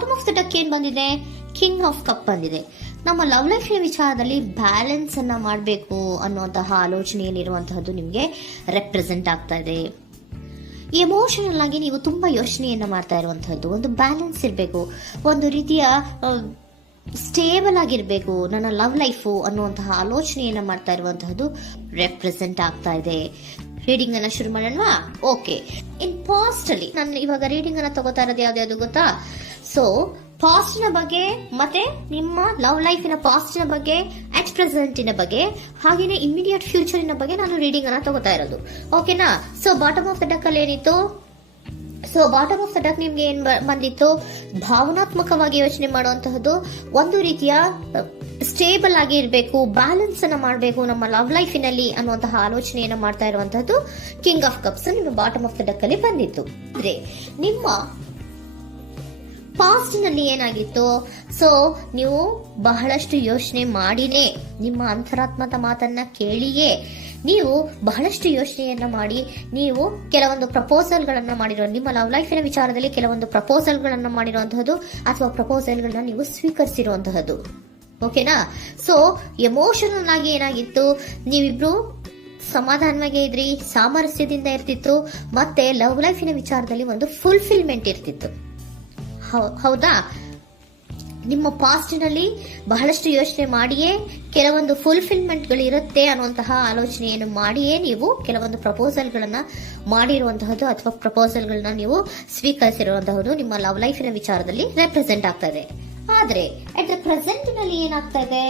Bottom of the duck ಏನ್ ಬಂದಿದೆ, king of cup ಬಂದಿದೆ. ನಮ್ಮ ಲವ್ ಲೈಫಿನ ವಿಚಾರದಲ್ಲಿ ಬ್ಯಾಲೆನ್ಸ್ ಅನ್ನ ಮಾಡಬೇಕು ಅನ್ನುವಂತಹ ಆಲೋಚನೆಯಲ್ಲಿರುವಂತಹದ್ದು ನಿಮಗೆ ರೆಪ್ರೆಸೆಂಟ್ ಆಗ್ತಾ ಇದೆ. ಎಮೋಷನಲ್ ಆಗಿ ನೀವು ತುಂಬಾ ಯೋಚನೆಯನ್ನ ಮಾಡ್ತಾ ಇರುವಂತಹದ್ದು, ಒಂದು ಬ್ಯಾಲೆನ್ಸ್ ಇರಬೇಕು, ಒಂದು ರೀತಿಯ ಸ್ಟೇಬಲ್ ಆಗಿರ್ಬೇಕು ನನ್ನ ಲವ್ ಲೈಫು ಅನ್ನುವಂತಹ ಆಲೋಚನೆಯನ್ನ ಮಾಡ್ತಾ ಇರುವಂತಹದ್ದು ರೆಪ್ರೆಸೆಂಟ್ ಆಗ್ತಾ ಇದೆ. ರೀಡಿಂಗ್ ಅನ್ನ ಶುರು ಮಾಡೋಣವಾ? ಓಕೆ. ಇನ್ ಪಾಸ್ಟ್ ಅಲ್ಲಿ ನಾನು ಇವಾಗ ರೀಡಿಂಗ್ ಅನ್ನ ತಗೋತಾ ಇರೋದು ಯಾವ್ದು ಗೊತ್ತಾ? ಸೊ ಪಾಸ್ಟಿನ ಬಗ್ಗೆ ಮತ್ತೆ ನಿಮ್ಮ ಲವ್ ಲೈಫಿನ ಪಾಸ್ಟಿನ ಬಗ್ಗೆ, ಅಟ್ ಪ್ರೆಸೆಂಟಿನ ಬಗ್ಗೆ, ಹಾಗೇನೆ ಇಮಿಡಿಯೇಟ್ ಫ್ಯೂಚರಿನ ಬಗ್ಗೆ ನಾನು ರೀಡಿಂಗ್ ಅನ್ನ ತಗೋತಾ ಇರೋದು. ಓಕೆನಾ? So bottom of the duck ಅಲ್ಲಿ ಏನಿತ್ತು? So bottom of the duck ನಿಮ್ಗೆ ಏನ್ ಬಂದಿತ್ತು? ಭಾವನಾತ್ಮಕವಾಗಿ ಯೋಚನೆ ಮಾಡುವಂತಹದ್ದು, ಒಂದು ರೀತಿಯ ಸ್ಟೇಬಲ್ ಆಗಿ ಇರಬೇಕು, ಬ್ಯಾಲೆನ್ಸ್ ಅನ್ನ ಮಾಡಬೇಕು ನಮ್ಮ ಲವ್ ಲೈಫಿನಲ್ಲಿ ಅನ್ನುವಂತಹ ಆಲೋಚನೆಯನ್ನ ಮಾಡ್ತಾ ಇರುವಂತಹದ್ದು ಕಿಂಗ್ ಆಫ್ ಕಪ್ಸ್ ನಿಮ್ಮ ಬಾಟಮ್ ಆಫ್ ದ ಡಕ್ ಅಲ್ಲಿ ಬಂದಿತ್ತು. ಆದ್ರೆ ನಿಮ್ಮ ಪಾಸ್ಟ್ ನಲ್ಲಿ ಏನಾಗಿತ್ತು? ಸೊ ನೀವು ಬಹಳಷ್ಟು ಯೋಚನೆ ಮಾಡಿನೇ, ನಿಮ್ಮ ಅಂತರಾತ್ಮದ ಮಾತನ್ನ ಕೇಳಿಯೇ ನೀವು ಬಹಳಷ್ಟು ಯೋಚನೆಯನ್ನ ಮಾಡಿ ನೀವು ಕೆಲವೊಂದು ಪ್ರಪೋಸಲ್ ಗಳನ್ನ ಮಾಡಿರೋ, ನಿಮ್ಮ ಲವ್ ಲೈಫಿನ ವಿಚಾರದಲ್ಲಿ ಕೆಲವೊಂದು ಪ್ರಪೋಸಲ್ ಗಳನ್ನ ಮಾಡಿರುವಂತಹದ್ದು ಅಥವಾ ಪ್ರಪೋಸಲ್ ಗಳನ್ನ ನೀವು ಸ್ವೀಕರಿಸಿರುವಂತಹದ್ದು. ಓಕೆನಾ? ಸೊ ಎಮೋಷನಲ್ ಆಗಿ ಏನಾಗಿತ್ತು? ನೀವಿಬ್ರು ಸಮಾಧಾನವಾಗಿ ಇದ್ರಿ, ಸಾಮರಸ್ಯದಿಂದ ಇರ್ತಿತ್ತು, ಮತ್ತೆ ಲವ್ ಲೈಫಿನ ವಿಚಾರದಲ್ಲಿ ಒಂದು ಫುಲ್ಫಿಲ್ಮೆಂಟ್ ಇರ್ತಿತ್ತು. ಹೌದಾ? ನಿಮ್ಮ ಪಾಸ್ಟಿನಲ್ಲಿ ಬಹಳಷ್ಟು ಯೋಚನೆ ಮಾಡಿಯೇ ಕೆಲವೊಂದು ಫುಲ್ಫಿಲ್ಮೆಂಟ್ ಗಳು ಇರುತ್ತೆ ಅನ್ನುವಂತಹ ಆಲೋಚನೆಯನ್ನು ಮಾಡಿಯೇ ನೀವು ಕೆಲವೊಂದು ಪ್ರಪೋಸಲ್ ಗಳನ್ನ ಮಾಡಿರುವಂತಹದ್ದು ಅಥವಾ ಪ್ರಪೋಸಲ್ ಗಳನ್ನ ನೀವು ಸ್ವೀಕರಿಸಿರುವಂತಹದ್ದು ನಿಮ್ಮ ಲವ್ ಲೈಫಿನ ವಿಚಾರದಲ್ಲಿ ರೆಪ್ರೆಸೆಂಟ್ ಆಗ್ತಾ ಇದೆ. ಆದ್ರೆ ಅಟ್ ದ ಪ್ರೆಸೆಂಟ್ ನಲ್ಲಿ ಏನಾಗ್ತಾ ಇದೆ?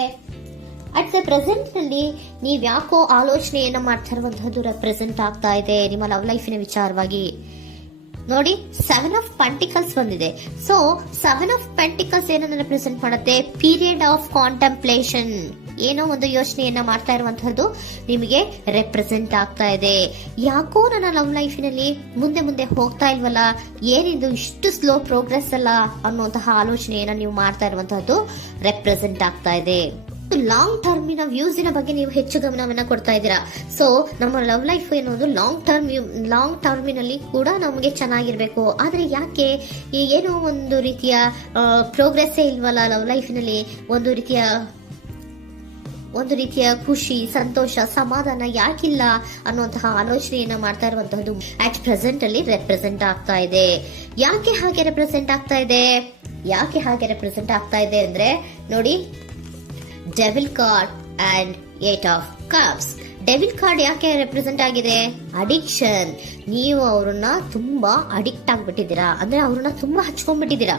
ಅಟ್ ದ ಪ್ರೆಸೆಂಟ್ ನಲ್ಲಿ ನೀವ್ ಯಾಕೋ ಆಲೋಚನೆಯನ್ನ ಮಾಡ್ತಾ ಇರುವಂತಹದ್ದು ರೆಪ್ರೆಸೆಂಟ್ ಆಗ್ತಾ ಇದೆ ನಿಮ್ಮ ಲವ್ ಲೈಫಿನ ವಿಚಾರವಾಗಿ. ನೋಡಿ, 7 ಆಫ್ ಪೆಂಟಿಕಲ್ಸ್ ಬಂದಿದೆ. ಸೊ 7 ಆಫ್ ಪೆಂಟಿಕಲ್ಸ್ ಏನನ್ನ ರೆಪ್ರೆಸೆಂಟ್ ಮಾಡುತ್ತೆ? ಪೀರಿಯಡ್ ಆಫ್ ಕಾಂಟೆಂಪ್ಲೇಷನ್, ಏನೋ ಒಂದು ಯೋಚನೆಯನ್ನ ಮಾಡ್ತಾ ಇರುವಂತಹದ್ದು ನಿಮಗೆ ರೆಪ್ರೆಸೆಂಟ್ ಆಗ್ತಾ ಇದೆ. ಯಾಕೋ ನನ್ನ ಲವ್ ಲೈಫಿನಲ್ಲಿ ಮುಂದೆ ಮುಂದೆ ಹೋಗ್ತಾ ಇಲ್ವಲ್ಲ, ಏನಿದು ಇಷ್ಟು ಸ್ಲೋ ಪ್ರೋಗ್ರೆಸ್ ಅಲ್ಲ ಅನ್ನುವಂತಹ ಆಲೋಚನೆಯನ್ನ ನೀವು ಮಾಡ್ತಾ ಇರುವಂತಹದ್ದು ರೆಪ್ರೆಸೆಂಟ್ ಆಗ್ತಾ ಇದೆ. ಲಾಂಗ್ ಟರ್ಮಿನ ವ್ಯೂಸಿನ ಬಗ್ಗೆ ನೀವು ಹೆಚ್ಚು ಗಮನವನ್ನ ಕೊಡ್ತಾ ಇದ್ದೀರಾ. ಸೊ ನಮ್ಮ ಲವ್ ಲೈಫ್ ಏನೊಂದು ಲಾಂಗ್ ಟರ್ಮಿನಲ್ಲಿ ಕೂಡ ನಮಗೆ ಚೆನ್ನಾಗಿರ್ಬೇಕು. ಆದ್ರೆ ಯಾಕೆ ಏನೋ ಒಂದು ರೀತಿಯ ಪ್ರೋಗ್ರೆಸ್ ಇಲ್ವಲ್ಲ ಲವ್ ಲೈಫಿನಲ್ಲಿ, ಒಂದು ರೀತಿಯ ಖುಷಿ, ಸಂತೋಷ, ಸಮಾಧಾನ ಯಾಕಿಲ್ಲ ಅನ್ನುವಂತಹ ಆಲೋಚನೆಯನ್ನ ಮಾಡ್ತಾ ಇರುವಂತಹದ್ದು ಅಟ್ ಪ್ರೆಸೆಂಟ್ ಅಲ್ಲಿ ರೆಪ್ರೆಸೆಂಟ್ ಆಗ್ತಾ ಇದೆ. ಯಾಕೆ ಹಾಗೆ ರೆಪ್ರೆಸೆಂಟ್ ಆಗ್ತಾ ಇದೆ ಅಂದ್ರೆ ನೋಡಿ, devil card and 8 of cups. Devil card ಯಾಕೆ ರೆಪ್ರೆಸೆಂಟ್ ಆಗಿದೆ? ಅಡಿಕ್ಷನ್. ನೀವು ಅವ್ರನ್ನ ತುಂಬಾ ಅಡಿಕ್ಟ್ ಆಗ್ಬಿಟ್ಟಿದ್ದೀರಾ, ಅಂದ್ರೆ ಅವ್ರನ್ನ ತುಂಬಾ ಹಚ್ಕೊಂಡ್ಬಿಟ್ಟಿದ್ದೀರಾ,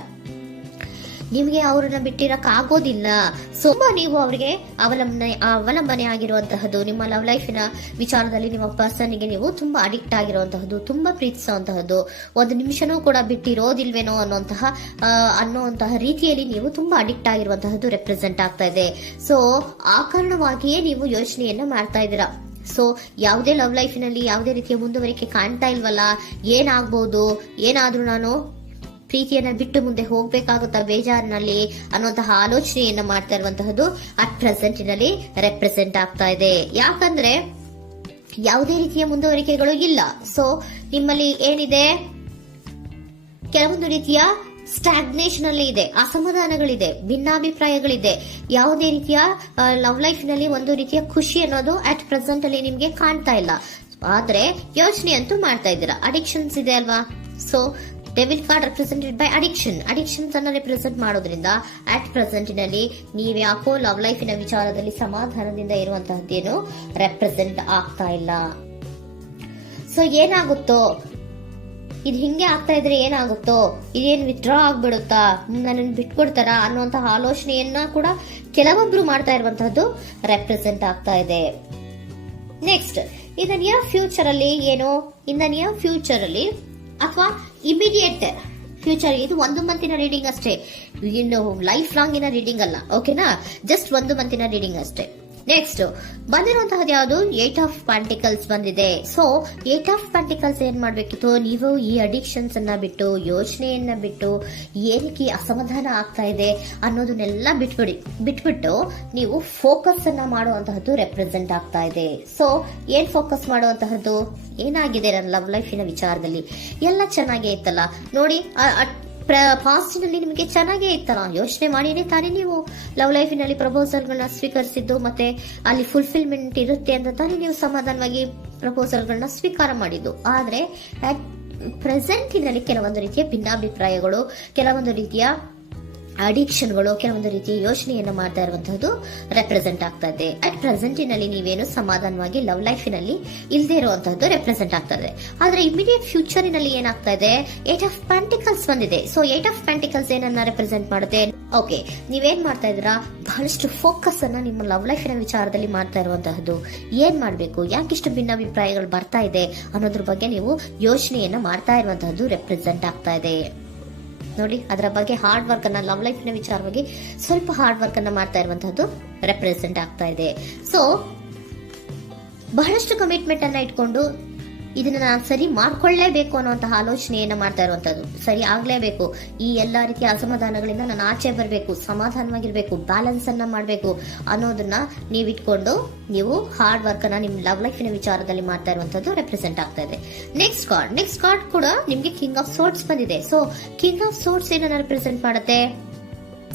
ನಿಮಗೆ ಅವ್ರನ್ನ ಬಿಟ್ಟಿರಕ್ ಆಗೋದಿಲ್ಲ. ತುಂಬಾ ನೀವು ಅವ್ರಿಗೆ ಅವಲಂಬನೆ ಆಗಿರುವಂತಹದ್ದು, ನಿಮ್ಮ ಲವ್ ಲೈಫಿನ ವಿಚಾರದಲ್ಲಿ ನಿಮ್ಮ ಪರ್ಸನ್ಗೆ ನೀವು ತುಂಬಾ ಅಡಿಕ್ಟ್ ಆಗಿರುವಂತಹದ್ದು, ತುಂಬಾ ಪ್ರೀತಿಸುವಂತಹದ್ದು, ಒಂದು ನಿಮಿಷನೂ ಕೂಡ ಬಿಟ್ಟಿರೋದಿಲ್ವೇನೋ ಅನ್ನುವಂತಹ ರೀತಿಯಲ್ಲಿ ನೀವು ತುಂಬಾ ಅಡಿಕ್ಟ್ ಆಗಿರುವಂತಹದ್ದು ರೆಪ್ರೆಸೆಂಟ್ ಆಗ್ತಾ ಇದೆ. ಸೊ ಆ ಕಾರಣವಾಗಿಯೇ ನೀವು ಯೋಚನೆಯನ್ನ ಮಾಡ್ತಾ ಇದ್ದೀರಾ. ಸೊ ಯಾವುದೇ ಲವ್ ಲೈಫಿನಲ್ಲಿ ಯಾವುದೇ ರೀತಿಯ ಮುಂದುವರಿಕೆ ಕಾಣ್ತಾ ಇಲ್ವಲ್ಲ, ಏನಾಗ್ಬಹುದು, ಏನಾದ್ರೂ ನಾನು ಪ್ರೀತಿಯನ್ನ ಬಿಟ್ಟು ಮುಂದೆ ಹೋಗ್ಬೇಕಾಗುತ್ತಾ ಬೇಜಾರಿನಲ್ಲಿ ಅನ್ನುವಂತಹ ಆಲೋಚನೆಯನ್ನ ಮಾಡ್ತಾ ಇರುವಂತಹದ್ದು ಅಟ್ ಪ್ರೆಸೆಂಟಿನಲ್ಲಿ ರೆಪ್ರೆಸೆಂಟ್ ಆಗ್ತಾ ಇದೆ. ಯಾಕಂದ್ರೆ ಯಾವುದೇ ರೀತಿಯ ಮುಂದುವರಿಕೆಗಳು ಇಲ್ಲ. ಸೊ ನಿಮ್ಮಲ್ಲಿ ಏನಿದೆ? ಕೆಲವೊಂದು ರೀತಿಯ ಸ್ಟಾಗ್ನೇಷನ್ ಅಲ್ಲಿ ಇದೆ, ಅಸಮಾಧಾನಗಳಿದೆ, ಭಿನ್ನಾಭಿಪ್ರಾಯಗಳಿದೆ. ಯಾವುದೇ ರೀತಿಯ ಲವ್ ಲೈಫ್ ನಲ್ಲಿ ಒಂದು ರೀತಿಯ ಖುಷಿ ಅನ್ನೋದು ಅಟ್ ಪ್ರೆಸೆಂಟ್ ಅಲ್ಲಿ ನಿಮ್ಗೆ ಕಾಣ್ತಾ ಇಲ್ಲ. ಆದ್ರೆ ಯೋಚನೆ ಅಂತೂ ಮಾಡ್ತಾ ಇದ್ದೀರಾ. ಅಡಿಕ್ಷನ್ಸ್ ಇದೆ ಅಲ್ವಾ? So devil card represented by addictions ಅನ್ನ ರೆಪ್ರೆಸೆಂಟ್ ಮಾಡೋದ್ರಿಂದ ಅಟ್ ಪ್ರೆಸೆಂಟಿನಲ್ಲಿ ನೀವ್ ಯಾಕೋ ಲವ್ ಲೈಫಿನ ವಿಚಾರದಲ್ಲಿ ಸಮಾಧಾನದಿಂದ ಇರುವಂತಹದ್ದೇನು ರೆಪ್ರೆಸೆಂಟ್ ಆಗ್ತಾ ಇಲ್ಲ. ಸೊ ಏನಾಗುತ್ತೋ, ಇದು ಹಿಂಗೆ ಆಗ್ತಾ ಇದ್ರೆ ಏನಾಗುತ್ತೋ, ಇದೇನು ವಿತ್ಡ್ರಾ ಆಗ್ಬಿಡುತ್ತಾ, ನನ್ನ ಬಿಟ್ಕೊಡ್ತಾರ ಅನ್ನುವಂತಹ ಆಲೋಚನೆಯನ್ನ ಕೂಡ ಕೆಲವೊಬ್ರು ಮಾಡ್ತಾ ಇರುವಂತಹದ್ದು ರೆಪ್ರೆಸೆಂಟ್ ಆಗ್ತಾ ಇದೆ. Next, in the near future ಅಲ್ಲಿ ಅಥವಾ ಇಮಿಡಿಯೇಟ್ ಫ್ಯೂಚರ್, ಇದು 1 ಮಂತಿನ ರೀಡಿಂಗ್ ಅಷ್ಟೇ, ಇನ್ನು ಲೈಫ್ ಲಾಂಗ್ ಇನ ರೀಡಿಂಗ್ ಅಲ್ಲ. ಓಕೆನಾ? ಜಸ್ಟ್ 1 ಮಂತಿನ ರೀಡಿಂಗ್ ಅಷ್ಟೇ. ನೆಕ್ಸ್ಟ್ ಬಂದಿರುವಂತಹದ್ದು ಯಾವುದು? 8 ಆಫ್ ಪೆಂಟಿಕಲ್ಸ್ ಬಂದಿದೆ. ಸೊ 8 ಆಫ್ ಪೆಂಟಿಕಲ್ಸ್ ಏನ್ ಮಾಡ್ಬೇಕಿತ್ತು? ನೀವು ಈ ಅಡಿಕ್ಷನ್ಸ್ ಅನ್ನ ಬಿಟ್ಟು, ಯೋಚನೆಯನ್ನ ಬಿಟ್ಟು, ಏನಕ್ಕೆ ಅಸಮಾಧಾನ ಆಗ್ತಾ ಇದೆ ಅನ್ನೋದನ್ನೆಲ್ಲ ಬಿಟ್ಬಿಟ್ಟು ನೀವು ಫೋಕಸ್ ಅನ್ನ ಮಾಡುವಂತಹದ್ದು ರೆಪ್ರೆಸೆಂಟ್ ಆಗ್ತಾ ಇದೆ. ಸೊ ಏನ್ ಫೋಕಸ್ ಮಾಡುವಂತಹದ್ದು? ಏನಾಗಿದೆ ನನ್ನ ಲವ್ ಲೈಫಿನ ವಿಚಾರದಲ್ಲಿ? ಎಲ್ಲ ಚೆನ್ನಾಗೇ ಇತ್ತಲ್ಲ ನೋಡಿ, ಪಾಸ್ಟಿನಲ್ಲಿ ನಿಮಗೆ ಚೆನ್ನಾಗೇ ಇತ್ತಲ್ಲ, ಯೋಚನೆ ಮಾಡಿನೇ ತಾನೇ ನೀವು ಲವ್ ಲೈಫಿನಲ್ಲಿ ಪ್ರಪೋಸಲ್ಗಳನ್ನ ಸ್ವೀಕರಿಸಿದ್ದು, ಮತ್ತೆ ಅಲ್ಲಿ ಫುಲ್ಫಿಲ್ಮೆಂಟ್ ಇರುತ್ತೆ ಅಂತ ತಾನೇ ನೀವು ಸಮಾಧಾನವಾಗಿ ಪ್ರಪೋಸಲ್ಗಳನ್ನ ಸ್ವೀಕಾರ ಮಾಡಿದ್ದು. ಆದ್ರೆ ಪ್ರೆಸೆಂಟಿನಲ್ಲಿ ಕೆಲವೊಂದು ರೀತಿಯ ಭಿನ್ನಾಭಿಪ್ರಾಯಗಳು, ಕೆಲವೊಂದು ರೀತಿಯ ಅಡಿಕ್ಷನ್ಗಳು, ಕೆಲವೊಂದು ರೀತಿಯ ಯೋಚನೆಯನ್ನು ಮಾಡ್ತಾ ಇರುವಂತಹದ್ದು ರೆಪ್ರೆಸೆಂಟ್ ಆಗ್ತಾ ಇದೆ. ಅಟ್ ಪ್ರೆಸೆಂಟಿನಲ್ಲಿ ನೀವೇನು ಸಮಾಧಾನವಾಗಿ ಲವ್ ಲೈಫಿನಲ್ಲಿ ಇಲ್ಲದೆ ಇರುವಂತಹದ್ದು ರೆಪ್ರೆಸೆಂಟ್ ಆಗ್ತಾ ಇದೆ. ಆದ್ರೆ ಇಮಿಡಿಯೇಟ್ ಫ್ಯೂಚರಿನಲ್ಲಿ ಏನಾಗ್ತಾ ಇದೆ, 8 ಆಫ್ ಪೆಂಟಿಕಲ್ಸ್ ಬಂದಿದೆ. ಸೊ 8 ಆಫ್ ಪೆಂಟಿಕಲ್ಸ್ ಏನನ್ನ ರೆಪ್ರೆಸೆಂಟ್ ಮಾಡುತ್ತೆ? ಓಕೆ, ನೀವೇನ್ ಮಾಡ್ತಾ ಇದ್ದೀರಾ, ಬಹಳಷ್ಟು ಫೋಕಸ್ ಅನ್ನ ನಿಮ್ಮ ಲವ್ ಲೈಫಿನ ವಿಚಾರದಲ್ಲಿ ಮಾಡ್ತಾ ಇರುವಂತಹದ್ದು. ಏನ್ ಮಾಡ್ಬೇಕು, ಯಾಕಿಷ್ಟು ಭಿನ್ನಾಭಿಪ್ರಾಯಗಳು ಬರ್ತಾ ಇದೆ ಅನ್ನೋದ್ರ ಬಗ್ಗೆ ನೀವು ಯೋಚನೆಯನ್ನ ಮಾಡ್ತಾ ಇರುವಂತಹದ್ದು ರೆಪ್ರೆಸೆಂಟ್ ಆಗ್ತಾ ಇದೆ. ನೋಡಿ, ಅದರ ಬಗ್ಗೆ ಹಾರ್ಡ್ ವರ್ಕ್ ಅನ್ನ, ಲವ್ ಲೈಫಿನ ವಿಚಾರವಾಗಿ ಸ್ವಲ್ಪ ಹಾರ್ಡ್ ವರ್ಕ್ ಅನ್ನ ಮಾಡ್ತಾ ಇರುವಂತಹದ್ದು ರೆಪ್ರೆಸೆಂಟ್ ಆಗ್ತಾ ಇದೆ. ಸೊ ಬಹಳಷ್ಟು ಕಮಿಟ್ಮೆಂಟ್ ಅನ್ನ ಇಟ್ಕೊಂಡು ಇದನ್ನ ನಾನು ಸರಿ ಮಾಡ್ಕೊಳ್ಳೇಬೇಕು ಅನ್ನುವಂತಹ ಆಲೋಚನೆಯನ್ನ ಮಾಡ್ತಾ ಇರುವಂತದ್ದು. ಸರಿ ಆಗ್ಲೇಬೇಕು, ಈ ಎಲ್ಲಾ ರೀತಿಯ ಅಸಮಾಧಾನಗಳಿಂದ ನಾನು ಆಚೆ ಬರಬೇಕು, ಸಮಾಧಾನವಾಗಿರ್ಬೇಕು, ಬ್ಯಾಲೆನ್ಸ್ ಅನ್ನ ಮಾಡಬೇಕು ಅನ್ನೋದನ್ನ ನೀವು ಇಟ್ಕೊಂಡು ನೀವು ಹಾರ್ಡ್ ವರ್ಕ್ ಅನ್ನ ನಿಮ್ ಲವ್ ಲೈಫಿನ ವಿಚಾರದಲ್ಲಿ ಮಾಡ್ತಾ ಇರುವಂತದ್ದು ರೆಪ್ರೆಸೆಂಟ್ ಆಗ್ತಾ ಇದೆ. ನೆಕ್ಸ್ಟ್ ಕಾರ್ಡ್ ಕೂಡ ನಿಮ್ಗೆ ಕಿಂಗ್ ಆಫ್ ಸೋರ್ಟ್ಸ್ ಬಂದಿದೆ. ಸೊ ಕಿಂಗ್ ಆಫ್ ಸೋರ್ಟ್ಸ್ ಏನನ್ನ ರೆಪ್ರೆಸೆಂಟ್ ಮಾಡುತ್ತೆ?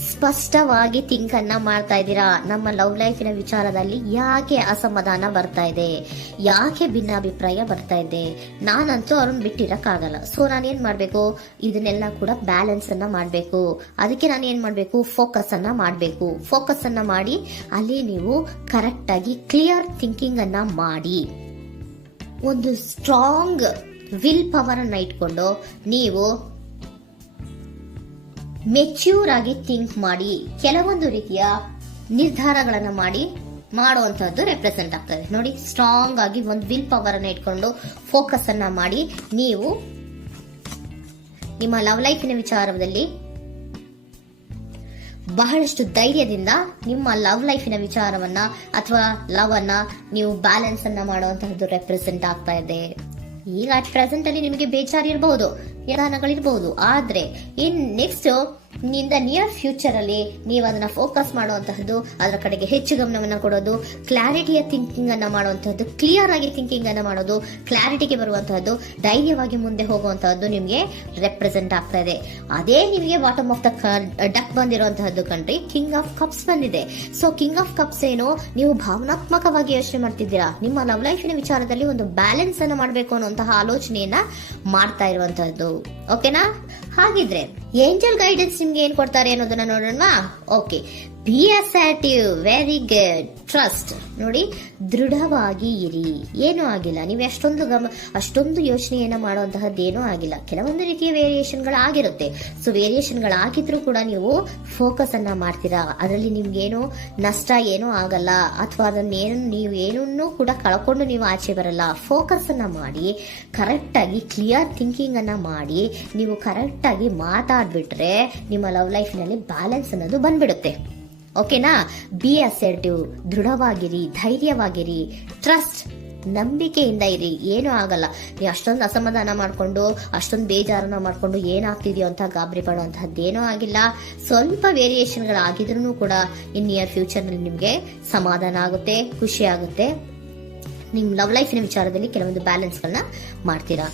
ಸ್ಪಷ್ಟವಾಗಿ ಥಿಂಕ್ ಅನ್ನ ಮಾಡ್ತಾ ಇದ್ದೀರಾ. ನಮ್ಮ ಲವ್ ಲೈಫಿನ ವಿಚಾರದಲ್ಲಿ ಯಾಕೆ ಅಸಮಾಧಾನ ಬರ್ತಾ ಇದೆ, ಯಾಕೆ ಭಿನ್ನಾಭಿಪ್ರಾಯ ಬರ್ತಾ ಇದೆ, ನಾನಂತೂ ಅವ್ರನ್ನ ಬಿಟ್ಟಿರಕ್ಕಾಗಲ್ಲ. ಸೊ ನಾನೇನ್ ಮಾಡ್ಬೇಕು, ಇದನ್ನೆಲ್ಲ ಕೂಡ ಬ್ಯಾಲೆನ್ಸ್ ಅನ್ನ ಮಾಡ್ಬೇಕು. ಅದಕ್ಕೆ ನಾನು ಏನ್ ಮಾಡ್ಬೇಕು, ಫೋಕಸ್ ಅನ್ನ ಮಾಡ್ಬೇಕು. ಫೋಕಸ್ ಅನ್ನ ಮಾಡಿ ಅಲ್ಲಿ ನೀವು ಕರೆಕ್ಟ್ ಆಗಿ ಕ್ಲಿಯರ್ ಥಿಂಕಿಂಗ್ ಅನ್ನ ಮಾಡಿ, ಒಂದು ಸ್ಟ್ರಾಂಗ್ ವಿಲ್ ಪವರ್ ಅನ್ನ ಇಟ್ಕೊಂಡು ನೀವು ಮೆಚ್ಯೂರ್ ಆಗಿ ಥಿಂಕ್ ಮಾಡಿ ಕೆಲವೊಂದು ರೀತಿಯ ನಿರ್ಧಾರಗಳನ್ನ ಮಾಡುವಂತಹದ್ದು ರೆಪ್ರೆಸೆಂಟ್ ಆಗ್ತದೆ. ನೋಡಿ, ಸ್ಟ್ರಾಂಗ್ ಆಗಿ ಒಂದು ವಿಲ್ ಪವರ್ ಅನ್ನ ಇಟ್ಕೊಂಡು ಫೋಕಸ್ ಅನ್ನ ಮಾಡಿ ನೀವು ನಿಮ್ಮ ಲವ್ ಲೈಫಿನ ವಿಚಾರದಲ್ಲಿ ಬಹಳಷ್ಟು ಧೈರ್ಯದಿಂದ ನಿಮ್ಮ ಲವ್ ಲೈಫಿನ ವಿಚಾರವನ್ನ ಅಥವಾ ಲವ್ ಅನ್ನ ನೀವು ಬ್ಯಾಲೆನ್ಸ್ ಅನ್ನ ಮಾಡುವಂತಹದ್ದು ರೆಪ್ರೆಸೆಂಟ್ ಆಗ್ತಾ ಇದೆ. ಈಗ ಅಟ್ ಪ್ರೆಸೆಂಟ್ ಅಲ್ಲಿ ನಿಮಗೆ ಬೇಜಾರಿರಬಹುದು, ವಿಧಾನಗಳಿರಬಹುದು, ಆದ್ರೆ ಇನ್ ನೆಕ್ಸ್ಟ್ ನಿಯರ್ ಫ್ಯೂಚರ್ ಅಲ್ಲಿ ನೀವು ಅದನ್ನ ಫೋಕಸ್ ಮಾಡುವಂತಹದ್ದು, ಅದರ ಕಡೆಗೆ ಹೆಚ್ಚು ಗಮನವನ್ನ ಕೊಡೋದು, ಕ್ಲಾರಿಟಿಯ ಥಿಂಕಿಂಗ್ ಅನ್ನ ಮಾಡುವಂತಹದ್ದು, ಕ್ಲಿಯರ್ ಆಗಿ ಥಿಂಕಿಂಗ್ ಅನ್ನ ಮಾಡೋದು, ಕ್ಲಾರಿಟಿಗೆ ಬರುವಂತಹದ್ದು, ಧೈರ್ಯವಾಗಿ ಮುಂದೆ ಹೋಗುವಂತಹದ್ದು ನಿಮ್ಗೆ ರೆಪ್ರೆಸೆಂಟ್ ಆಗ್ತಾ ಇದೆ. ಅದೇ ನಿಮಗೆ ಬಾಟಮ್ ಆಫ್ ದ ಡಕ್ ಬಂದಿರುವಂತಹದ್ದು ಕಣ್ರಿ, ಕಿಂಗ್ ಆಫ್ ಕಪ್ಸ್ ಬಂದಿದೆ. ಸೊ ಕಿಂಗ್ ಆಫ್ ಕಪ್ಸ್ ಏನು, ನೀವು ಭಾವನಾತ್ಮಕವಾಗಿ ಯೋಚನೆ ಮಾಡ್ತಿದ್ದೀರಾ, ನಿಮ್ಮ ಲವ್ ಲೈಫಿನ ವಿಚಾರದಲ್ಲಿ ಒಂದು ಬ್ಯಾಲೆನ್ಸ್ ಅನ್ನ ಮಾಡಬೇಕು ಅನ್ನುವಂತಹ ಆಲೋಚನೆಯನ್ನ ಮಾಡ್ತಾ ಇರುವಂತಹದ್ದು. ಓಕೆನಾ? ಹಾಗಿದ್ರೆ ಏಂಜಲ್ ಗೈಡೆನ್ಸ್ ನಿಮ್ಗೆ ಏನ್ ಕೊಡ್ತಾರೆ ಅನ್ನೋದನ್ನ ನೋಡೋಣ. Okay, B assertive, very good, trust. ನೋಡಿ, ದೃಢವಾಗಿ ಇರಿ, ಏನೂ ಆಗಿಲ್ಲ. ನೀವು ಅಷ್ಟೊಂದು ಯೋಚನೆಯನ್ನ ಮಾಡುವಂತಹದ್ದೇನೂ ಆಗಿಲ್ಲ. ಕೆಲವೊಂದು ರೀತಿಯ ವೇರಿಯೇಷನ್ಗಳಾಗಿರುತ್ತೆ. ಸೊ ವೇರಿಯೇಷನ್ಗಳಾಗಿದ್ರೂ ಕೂಡ ನೀವು ಫೋಕಸ್ ಅನ್ನ ಮಾಡ್ತೀರಾ, ಅದರಲ್ಲಿ ನಿಮ್ಗೇನು ನಷ್ಟ ಏನೂ ಆಗಲ್ಲ, ಅಥವಾ ನೀವೇನೂ ಕೂಡ ಕಳ್ಕೊಂಡು ನೀವು ಆಚೆ ಬರಲ್ಲ. ಫೋಕಸ್ ಅನ್ನ ಮಾಡಿ ಕರೆಕ್ಟ್ ಆಗಿ ಕ್ಲಿಯರ್ ಥಿಂಕಿಂಗ್ ಅನ್ನ ಮಾಡಿ ನೀವು ಕರೆಕ್ಟ್ ಆಗಿ ಮಾತಾಡ್ಬಿಟ್ರೆ ನಿಮ್ಮ ಲವ್ ಲೈಫಿನಲ್ಲಿ ಬ್ಯಾಲೆನ್ಸ್ ಅನ್ನೋದು ಬಂದ್ಬಿಡುತ್ತೆ. ಓಕೆನಾ? ಬಿ ಅಸರ್ಟಿವ್, ದೃಢವಾಗಿರಿ, ಧೈರ್ಯವಾಗಿರಿ, ಟ್ರಸ್ಟ್, ನಂಬಿಕೆಯಿಂದ ಇರಿ, ಏನೂ ಆಗಲ್ಲ. ನೀವು ಅಷ್ಟೊಂದು ಅಸಮಾಧಾನ ಮಾಡ್ಕೊಂಡು ಅಷ್ಟೊಂದು ಬೇಜಾರನ್ನ ಮಾಡ್ಕೊಂಡು ಏನಾಗ್ತಿದೆಯೋ ಅಂತ ಗಾಬರಿ ಪಡುವಂತಹದ್ದೇನೂ ಆಗಿಲ್ಲ. ಸ್ವಲ್ಪ ವೇರಿಯೇಷನ್ಗಳಾಗಿದ್ರೂ ಕೂಡ ಇನ್ ನಿಯರ್ ಫ್ಯೂಚರ್ ನಲ್ಲಿ ನಿಮ್ಗೆ ಸಮಾಧಾನ ಆಗುತ್ತೆ, ಖುಷಿ ಆಗುತ್ತೆ. ನಿಮ್ ಲವ್ ಲೈಫಿನ ವಿಚಾರದಲ್ಲಿ ಕೆಲವೊಂದು ಬ್ಯಾಲೆನ್ಸ್ ಗಳನ್ನ ಮಾಡ್ತೀರಾ.